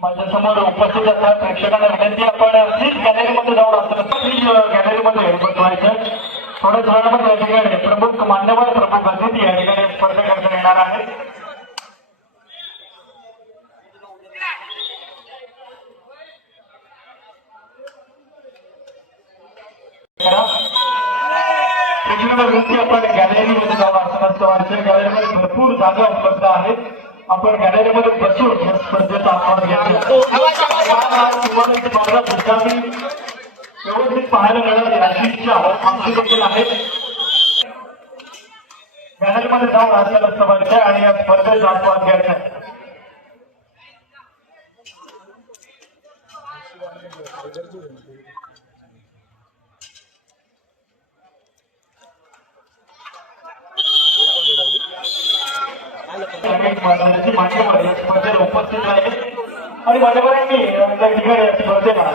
माझ्यासमोर उपस्थित असणाऱ्या प्रेक्षकांना विनंती, आपण प्लीज गॅलरीमध्ये जाऊन असं प्लीज गॅलरीमध्ये बसवायचं. थोड्याच वेळामध्ये या ठिकाणी प्रमुख मान्यवर प्रमुख अतिथी या ठिकाणी स्पर्धा करता येणार आहे. विनंती, आपण गॅलरीमध्ये जाऊन असं गॅलरीमध्ये भरपूर जागा उपलब्ध आहेत. आपण गॅलरीमध्ये बसून या स्पर्धेचा आस्वाद घ्यायचा. व्यवस्थित पाहायला मिळाली अशी इच्छा आमची देखील आहे. गॅलरीमध्ये जाऊन असं स्पर्धेचा आणि या स्पर्धेचा आस्वाद घ्यायचा. मान्यवर स्पर्धेला उपस्थित आहे आणि मान्यवरांनी या ठिकाणी स्पर्धेला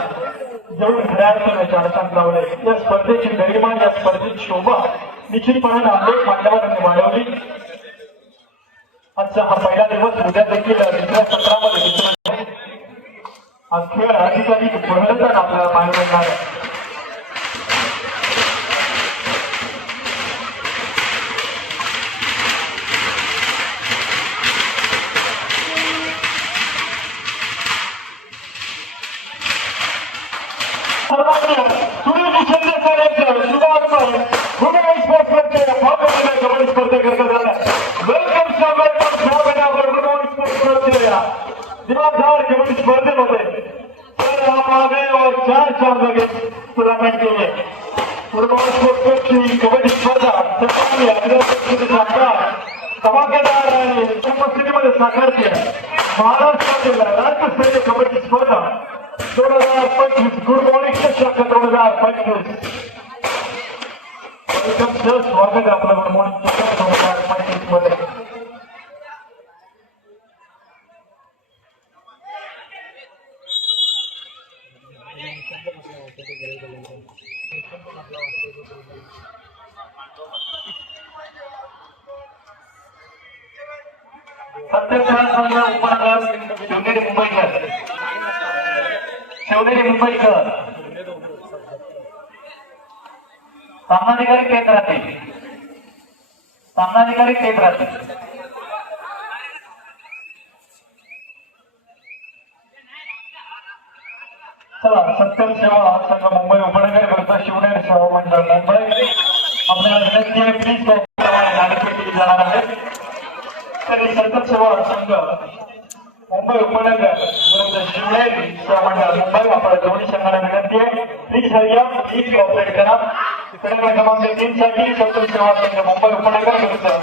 जवळ घड्याळाचं अडचण लावलंय. या स्पर्धेची गरिमा, या स्पर्धेची शोभा निश्चितपणे अनेक मान्यवरांनी वाढवली. आजचा हा पहिला दिवस, उद्या देखील दुसऱ्या सत्रामध्ये आज खेळ अधिकाधिक बहरदार आपल्याला पाहायला मिळणार आहे. दिमागदार कबड्डी स्पर्धेमध्ये तर आम्हाला और 4 लगे टूर्नामेंट के लिए फुटबॉल स्पोर्ट्सची कबड्डी स्पर्धा धमाकेदार आणि उपस्थितीमध्ये साकारते महाराष्ट्रातील राज्यस्तरीय कबड्डी स्पर्धा 2025 गुड मॉर्निंग शाखा 2025. स्वागत आहे आपलं गुड मॉर्निंग 2025 मध्ये. शिवनेरी मुंबईकर सामनाधिकारी केंद्रातील चला. सत्यम सेवा संघ मुंबई उपनगर करता शिवनेरी सेवा मंडळ मुंबई आपल्याला विनंती आहे, प्लीज नागरिक केली जाणार आहे. तरी सत्यम सेवा संघ मुंबई उपनगर शिवनेरी सेवा मंडळ मुंबई आपल्या दोन्ही संघाला विनंती आहे, प्लीज या लीड ऑपरेट करा. क्रमांक 3 साठी सत्यम सेवा संघ मुंबई उपनगर करतं.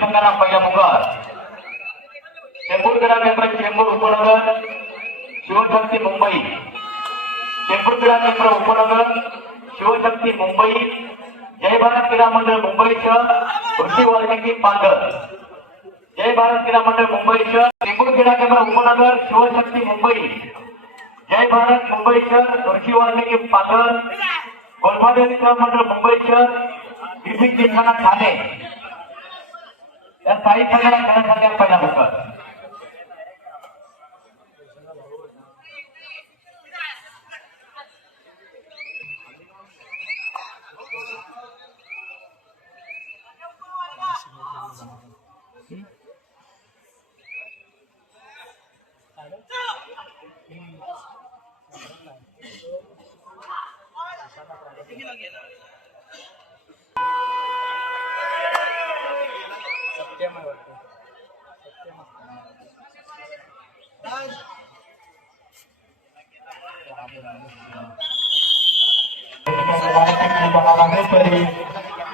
संघाला पहिला मुगार चेंबूर ग्रामीण चेंबूर उपनगर शिवशक्ती मुंबई. चेंबूर ग्रामीण उपनगर शिवशक्ती मुंबई. जय भारत क्रीडा मंडळ मुंबईचं कृषी वाल्मिकी पालघर. जय भारत क्रीडा मंडळ मुंबईचं चेंबूर क्रीडा केंद्र उपनगर शिवशक्ती मुंबई. जय भारत मुंबईचं कृषी वाल्मिकी पालघर. गोलमादेव क्रीडा मंडळ मुंबईचं विपिन जिल्हा ठाणे. या साई संघाला खेळण्यासाठी पहिला मुगार.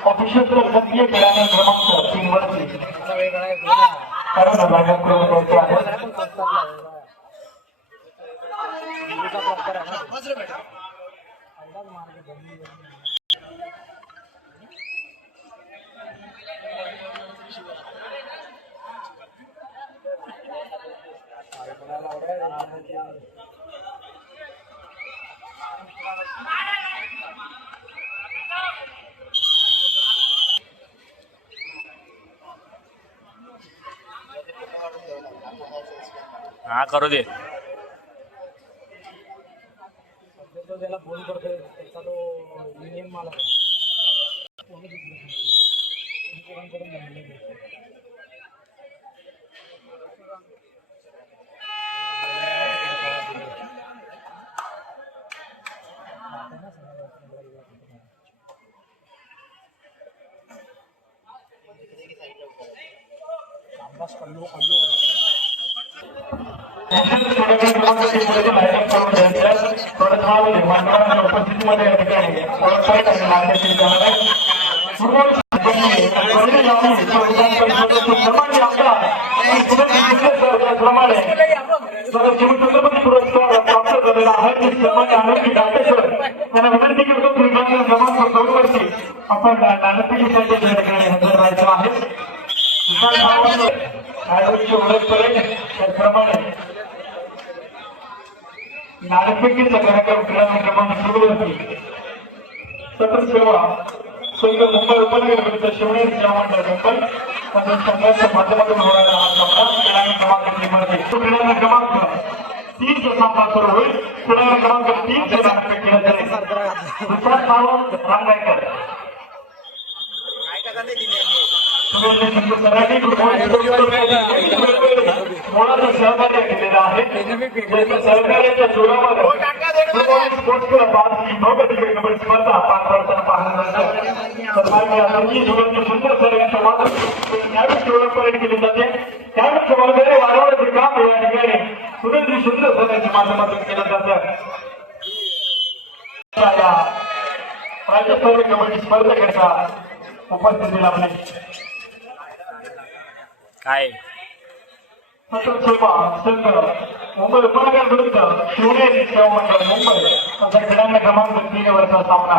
ऑफिशियल राजकीय खेळाने क्रमांक 3 वरती कारण भागात आहे हाँ करो दे तो त्याला फोन करतोय त्याचा तो युनियन माल आहे आंबास कल्लो कल्लो उपस्थितीमध्ये या ठिकाणी छत्रपती पुरस्कार प्राप्त झालेला आहे सन्मान्य आनंदी डाटेश्वर यांना विनंती करतो क्रमांक 2 वरती आपण नाणेफेकीसाठी या ठिकाणी हजर राहायचं आहे ओळख करेल त्याप्रमाणे नाणेफेकीचा कार्यक्रम क्रमांक 3 वरती सतत सेवा संघ मुंबई उपनगर विरुद्ध शिवनेरी सेवा मंडळ मुंबई तसेच संघाच्या माध्यमातून होणारा हा सामना क्रमांक 3 मध्ये क्रमांक 3 चा सामना सुरू होईल क्रमांक 3 चे नाणेफेक केला जाईल दुसरा सामना रांगायकर मोलाचा सहकार्य केलेला आहे सहकार्याच्या जोरावर स्पोर्ट्स क्लब कबड्डी स्पर्धा 5 वर्षांना पाहण्यानंतर जीवनाची सुंदर सर्वांच्या माध्यमातून त्यावेळी डेव्हलपमेंट केली जाते त्यावेळी जबाबदारी वाढवण्याचे काम या ठिकाणी सुरेंद्र सुंदर सर्वांच्या माध्यमातून केलं जातं राज्यस्तरीय कबड्डी स्पर्धेकरता उपस्थिती लाभली काय सेवा संघ मुंबई उपनगर विरुद्ध शिवनेरी सेवा मंडळ मुंबई असा खेळांना क्रमांक 3 वरचा सामना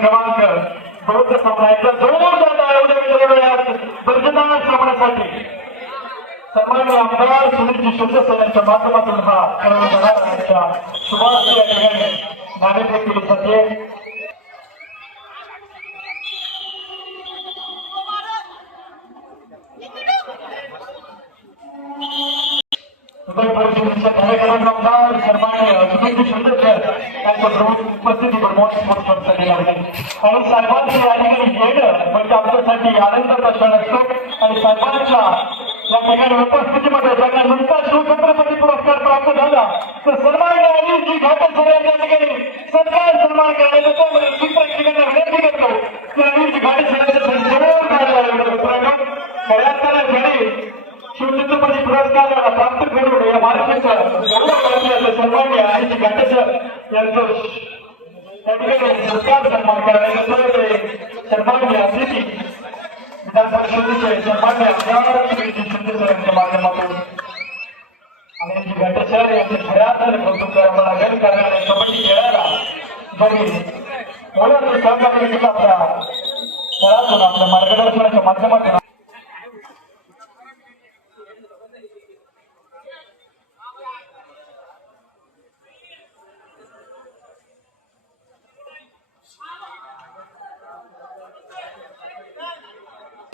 क्रमांक 2 सामना बर्जदाना सामन्यासाठी सन्माननीय आमदार सुनील शुद्ध सरांच्या माध्यमातून हा खेळवणाऱ्या सुभाष या ठिकाणी नाणेफेक केली जाते कार्यक्रमात आमदार सन्माननीय सुनील शुद्ध सर यांच्या प्रमुख उपस्थितीवर मोठी स्पोर्ट्स आणि साहेबांचे या ठिकाणी येणं म्हणजे आमच्यासाठी आनंदाचा क्षण असतो आणि साहेबांच्या या ठिकाणी उपस्थितीमध्ये सगळ्यानंतर शिवछत्रपती पुरस्कार प्राप्त झाला तर सन्माननीय अनिलजी घाटकर या ठिकाणी सत्कार सन्मान करण्यात येतो प्रेक्षकांना विनंती करतो की अनिलजी घाटकर शिवछत्रपती पुरस्कार प्राप्त करून या महाराष्ट्राच्या सन्माननीय अनिलजी घाटकर यांचं त्या ठिकाणी सत्कार सन्मान करण्यात सन्माननीय अतिथी विधान परिषदेचे सन्मान्य आमदार शिंदे सरांच्या माध्यमातून अनिलजी घाटकर यांचे खऱ्याच कौतुक करावं लागेल कारण कबड्डी खेळायला जरी मोलाचं सहकार्य केलं आपल्या खेळातून आपल्या मार्गदर्शनाच्या माध्यमातून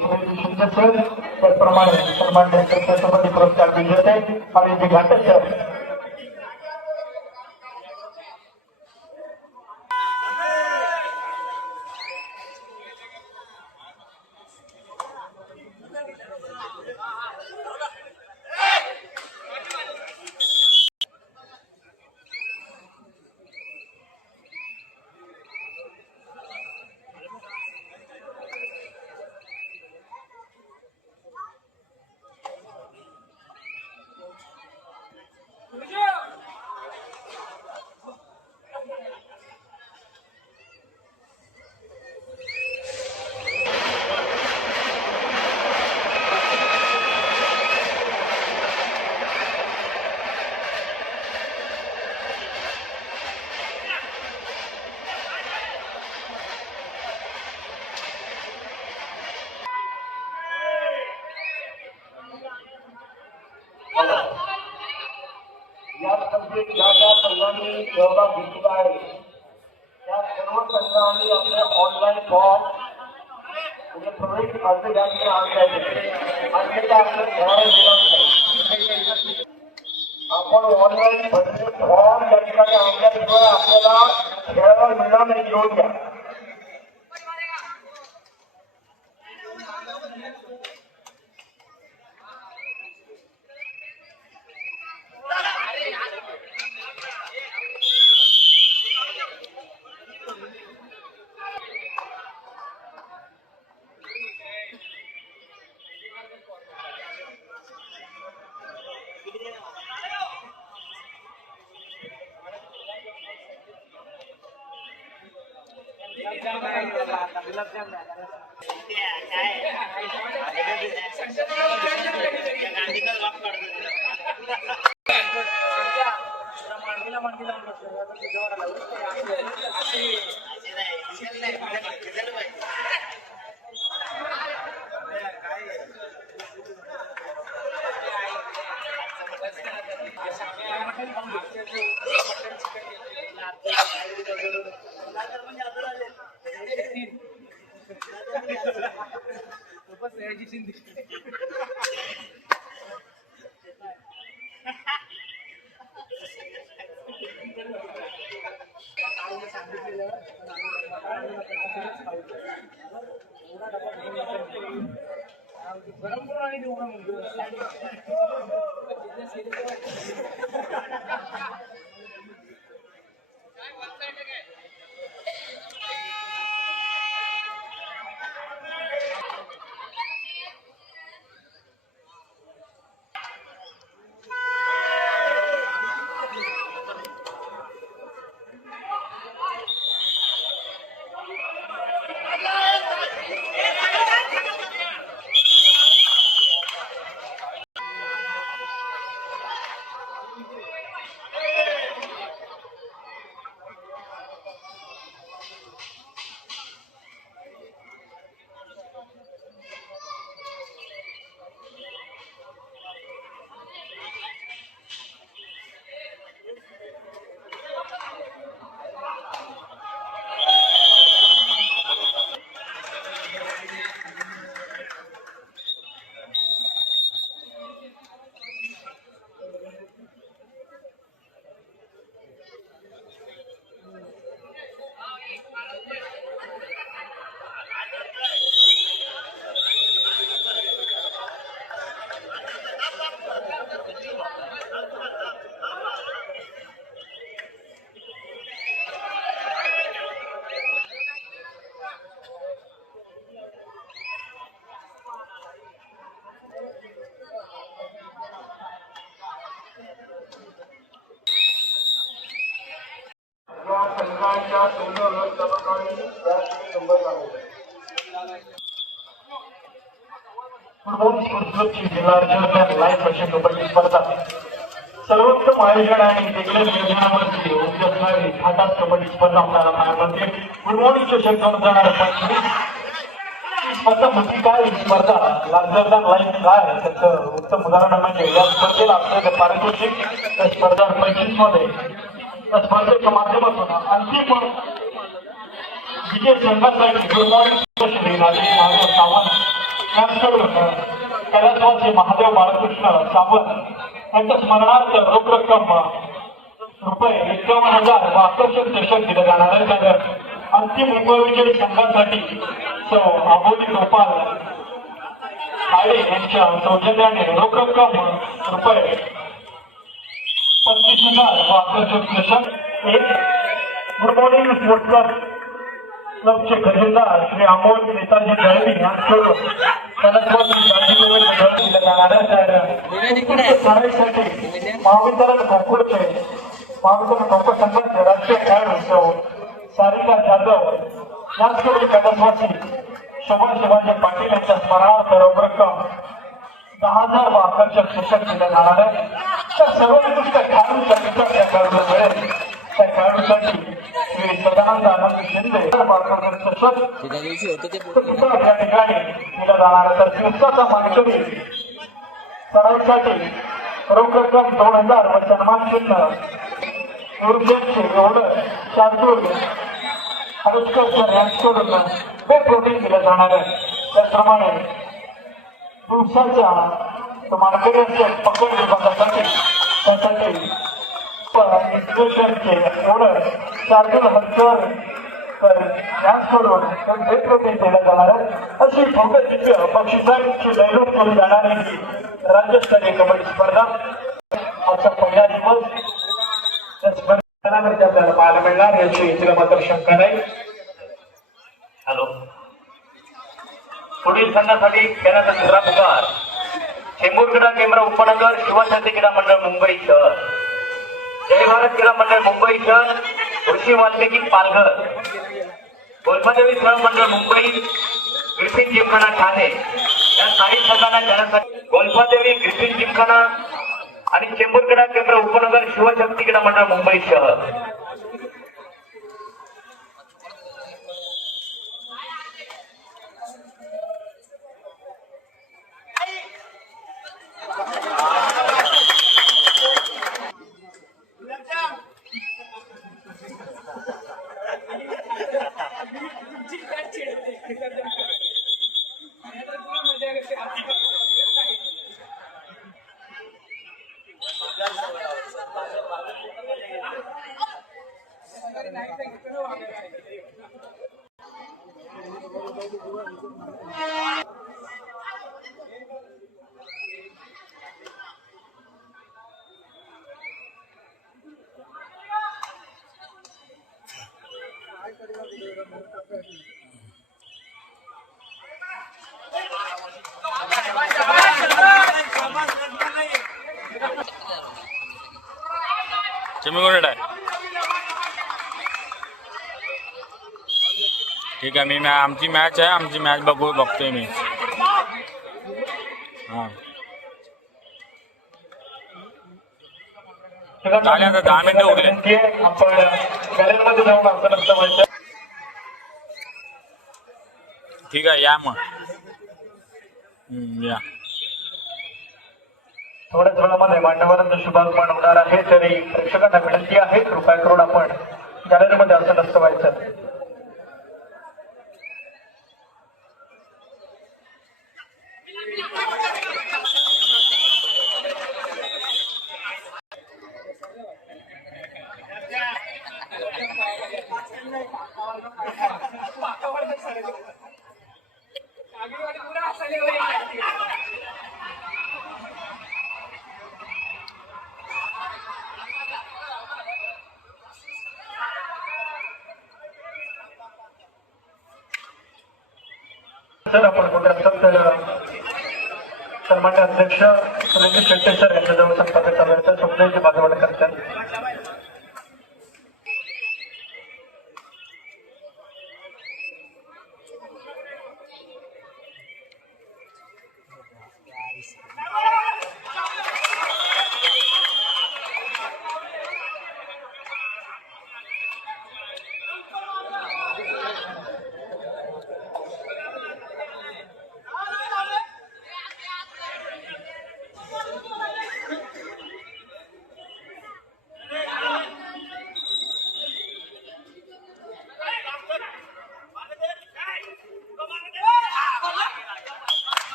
त्याचप्रमाणे सन्मान्य छत्रपती पुरस्कार विजेते आणि घाटक सर या स्पर्धेत ज्या ज्या संघांनी सहभाग घेतला आहे त्या सर्व संघांनी आपल्या ऑनलाईन फॉर्म म्हणजे प्रवेश अर्ज या ठिकाणी आणले आहेत अन्यथा आपलं खेळायला मिळणार नाही. आपण ऑनलाईन फॉर्म या ठिकाणी आणल्याशिवाय आपल्याला खेळायला मिळणार नाही. घेऊन घ्या. संघांच्या संघ व्यवस्थापकांनी नंबर लावले. लाईव्ह प्रशिक्षण कबड्डी स्पर्धा सर्वोत्तम आयोजन आणि वेगळ्या नियोजनावरती होत असणारी हातात कबड्डी स्पर्धा आपल्याला पाहायला मिळते. गुड मॉर्निंग सेशन जाणार स्पर्धा म्हणजे काय स्पर्धा लार्जर लाईफ काय त्याचं उत्तम उदाहरण म्हणजे या स्पर्धेला आपल्याला पारितोषिक त्या स्पर्धा 25 मध्ये त्या स्पर्धेच्या माध्यमातून अंतिम विजय संघासाठी गुड मॉर्निंग सावंत यांच्याकडून कैलासवासी महादेव बाळकृष्ण सावंत यांच्या स्मरणार्थ रोख रक्कम रुपये 51,000 व आकर्षक चषक दिले जाणार आहे. तर अंतिम उपविजयी संघासाठी सौ आबोली गोपाल आळे यांच्या सौजन्याने रोख रक्कम रुपये 35,000 व आकर्षक चषक. गुड मॉर्निंग स्पोर्ट्स क्लबचे खजिनदार श्री अमोल नेताजी दळवी यांच्याकडून दिला जाणार आहे. तर महावितरण खो-खो संघाचे राष्ट्रीय खेळाडू सारिका जाधव यांच्याकडून कैलासवासी शोभा शिवाजी पाटील यांच्या स्मरणार्थ रोख रक्कम 10,000 व आकर्षक चषक दिले जाणार आहे. तर सर्वोत्कृष्ट खेळाडूंचा त्या खेळाडूला मिळेल. त्या खेळाडूसाठी श्री सदानंद आनंद शिंदे चषक या ठिकाणी दिला जाणार आहे. तर दिवसाचा मानकरी सरांसाठी रोख रक्कम 2,000 व सन्मान चिन्ह ऊर्जेचे एवढं शार्दूल अनुष्कर सर यांच्याकडून हे प्रोटीन दिलं जाणार आहे. त्याचप्रमाणे दिवसाच्या मानकरी असेल पकड विभागासाठी त्यासाठी इन्स्टिट्यूशनचे एवढं शार्दूल हलकर तर यांच्याकडून हे प्रोटीन दिलं जाणार आहे. अशी भव्य दिव्य बक्षिसांची लैलूट केली जाणारी राज्यस्तरीय कबड्डी स्पर्धा आजचा पहिला दिवस. त्या स्पर्धेमध्ये आपल्याला पाहायला मिळणार याची तिला मात्र शंका नाही. हॅलो. पुढील संघासाठी खेळाचा दुसरा पुकार चेंबूर क्रीडा केंद्र उपनगर शिवशांती क्रीडा मंडळ मुंबई शहर, जय भारत क्रीडा मंडळ मुंबई शहर, कृषी वाल्मिकी पालघर, गोल्फदेवी क्रीडा मंडळ मुंबई, ग्रिफिन जिमखाना ठाणे या साई संघांना खेळण्यासाठी गोल्फदेवी, ग्रिफिन जिमखाना आणि चेंबूर क्रीडा केंद्र उपनगर शिवशक्ती क्रीडा मंडळ मुंबई शहर. ठीक आहे. मी आमची मॅच आहे, आमची मॅच बघतोय मी. हां झाले आता 10 मिनिटं उरले. आपण गॅलरीमध्ये जाऊन आमचं ठीक आहे, या मग. या. थोड्याच वेळामध्ये मांडवानंद शुभागमन होणार आहे. तरी प्रेक्षकांना विनंती आहे कृपया करून आपण गॅलरीमध्ये असं नसतं व्हायचं. सर आपण कुठे असतात तर सन्मान्य अध्यक्ष सुनील शेट्टी सर यांच्याजवळ संपर्क करायचा शब्दाची बाजूवाड करतात.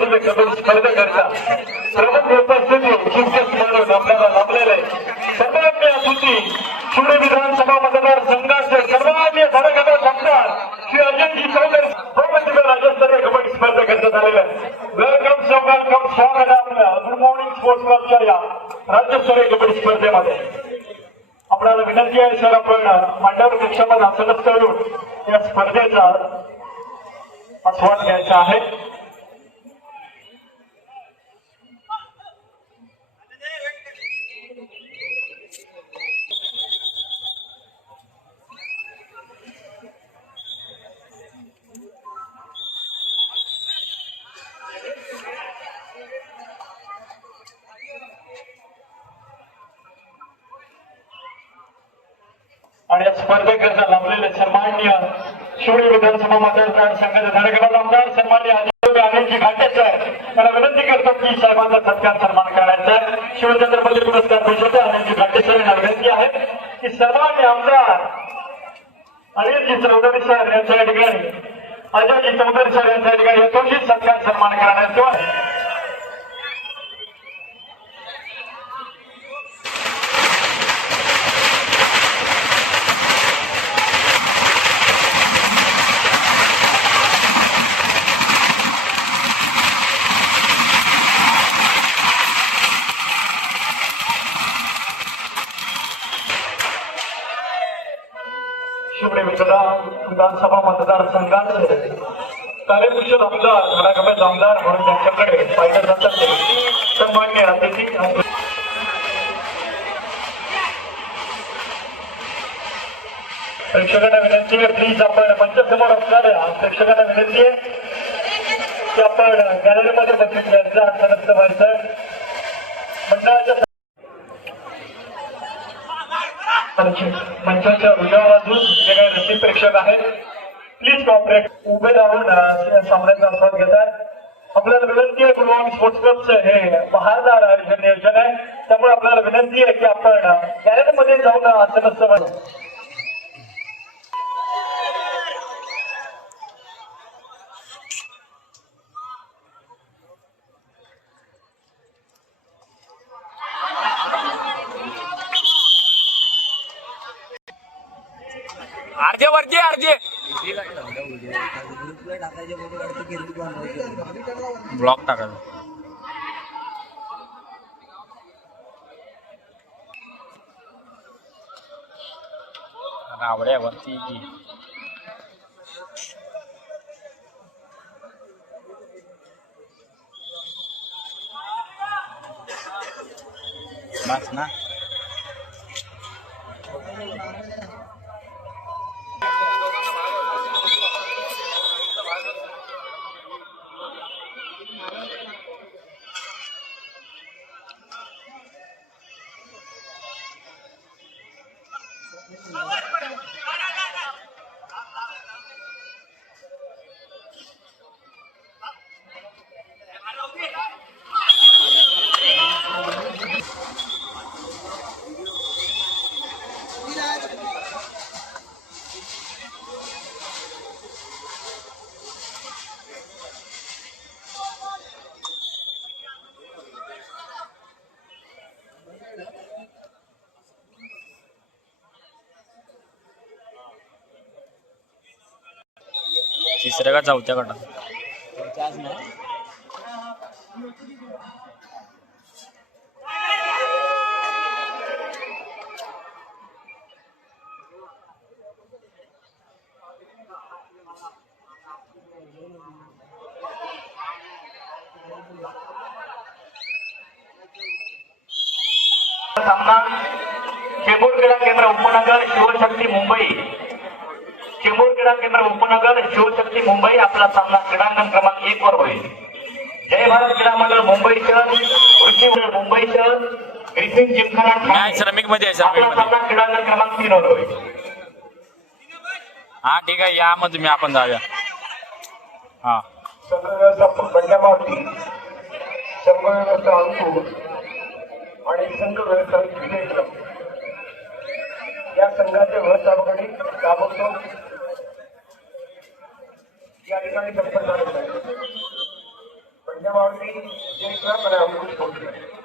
वर्षाचे कबड्डी स्पर्धकांचा प्रमुख उपस्थिती शिक्षक म्हणून आपल्याला लाभलेले सर्वांनी अतिथी शिवडे विधानसभा मतदारसंघाचे सर्वांनी धडकता आमदार श्री अजयजी चौधरी बहुमतीय राज्यस्तरीय कबड्डी स्पर्धा करण्यात आलेल्या वेलकम सो वेलकम स्वागत आहे आपलं गुड मॉर्निंग स्पोर्ट्स क्लबच्या या राज्यस्तरीय कबड्डी स्पर्धेमध्ये. आपल्याला विनंती आहे सर, आपण मांडव वृक्षामध्ये आसनस्थ होऊन या स्पर्धेचा आस्वाद घ्यायचा आहे. आणि या स्पर्धेकरता लाभलेले सन्माननीय शिवडे विधानसभा मतदारसंघाचे धडकबाज आमदार सन्माननीय अनिलजी घाटे सर त्यांना विनंती करतो की साहेबांचा सत्कार सन्मान करायचा आहे. शिवछत्रपती पुरस्कार विजेते अनिलजी घाटे सर यांना विनंती आहे की सन्माननीय आमदार अनिलजी चौधरी सर यांच्या ठिकाणी अजयजी चौधरी सर यांच्या ठिकाणी यथोचित सत्कार सन्मान करण्यात आहे. शिवडे विधानसभा मतदारसंघाचे कार्यकुशल आमदार धडाकबाज आमदार म्हणून त्यांच्याकडे पाहिलं जातात सन्मान्य अतिथी. प्रेक्षकांना विनंती आहे प्लीज आपण मंचासमोर असणाऱ्या प्रेक्षकांना विनंती आहे की आपण गॅलरीमध्ये बसून घ्यायचं आसनस्थ व्हायचं. मंडळाच्या मंचाच्या उजव्या बाजूस जे काही रसिक प्रेक्षक आहेत प्लीज कॉपरेट उभे राहून सामन्याचा आस्वाद घेतात. आपल्याला विनंती आहे गुरुवार स्पोर्ट्स क्लबचं हे बहारदार आयोजन नियोजन आहे, त्यामुळे आपल्याला विनंती आहे की आपण गॅलरीमध्ये जाऊन आसनस्थ व्हायचं. अर्धे वरती अर्धे ब्लॉक टाकायचं. आवड्या वरती बस ना. तिसऱ्या का चौथ्या गटात सामना चेंबूर क्रीडा केंद्र उपनगर शिवशक्ती मुंबई. चेंबूर क्रीडा केंद्र उपनगर शिवशक्ती मुंबई आपला सामना क्रीडांगण क्रमांक 1 वर होईल. जय भारत क्रीडा मंडळ मुंबई शहर, कृषी मंडळ मुंबई शहर, ग्रिफिन जिमखाना श्रमिक मध्ये आहे. श्रमिक आपला सामना मध्ये क्रीडांगण क्रमांक 3 वर होईल. हा ठीक आहे, या मग तुम्ही आपण जाऊया. हा संघव्यवस्थापक बंड्यामावती, संघव्यवस्था अंकुर आणि संघ व्यवस्थापक विजय या संघाच्या व्यवस्थापकांनी ताबडतोब या ठिकाणी संपर्क साधला. त्याबाबतीत जे मला अवगत होते.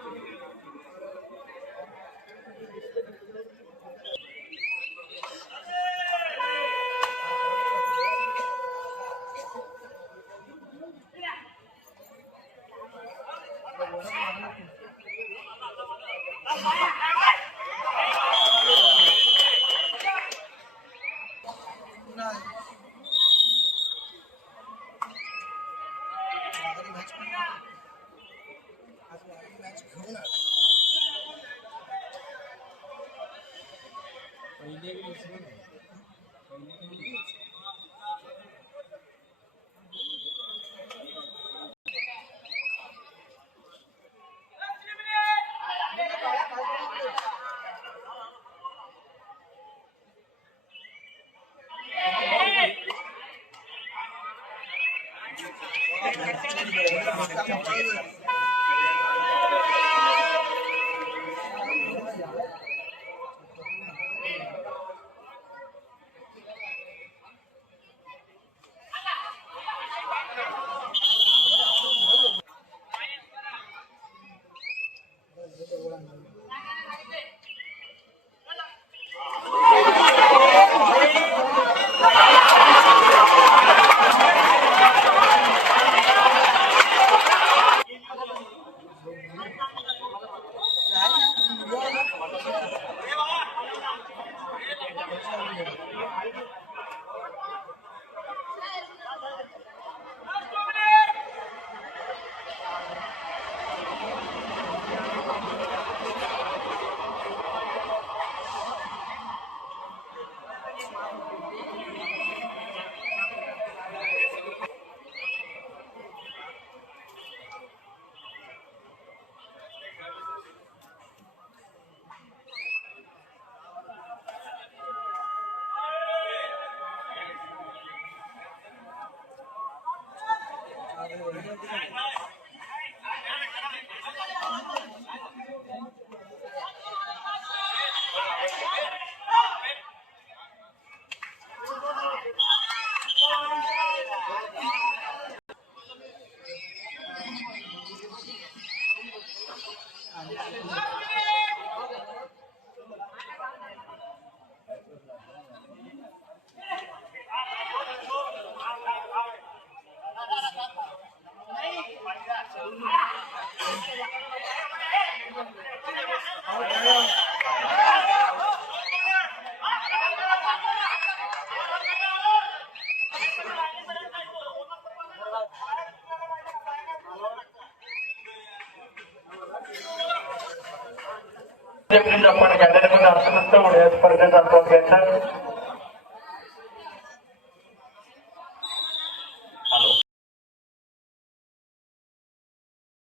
आपण गॅलरीमध्ये असं नसतं स्पर्धेचा अनुभव घ्यायचा.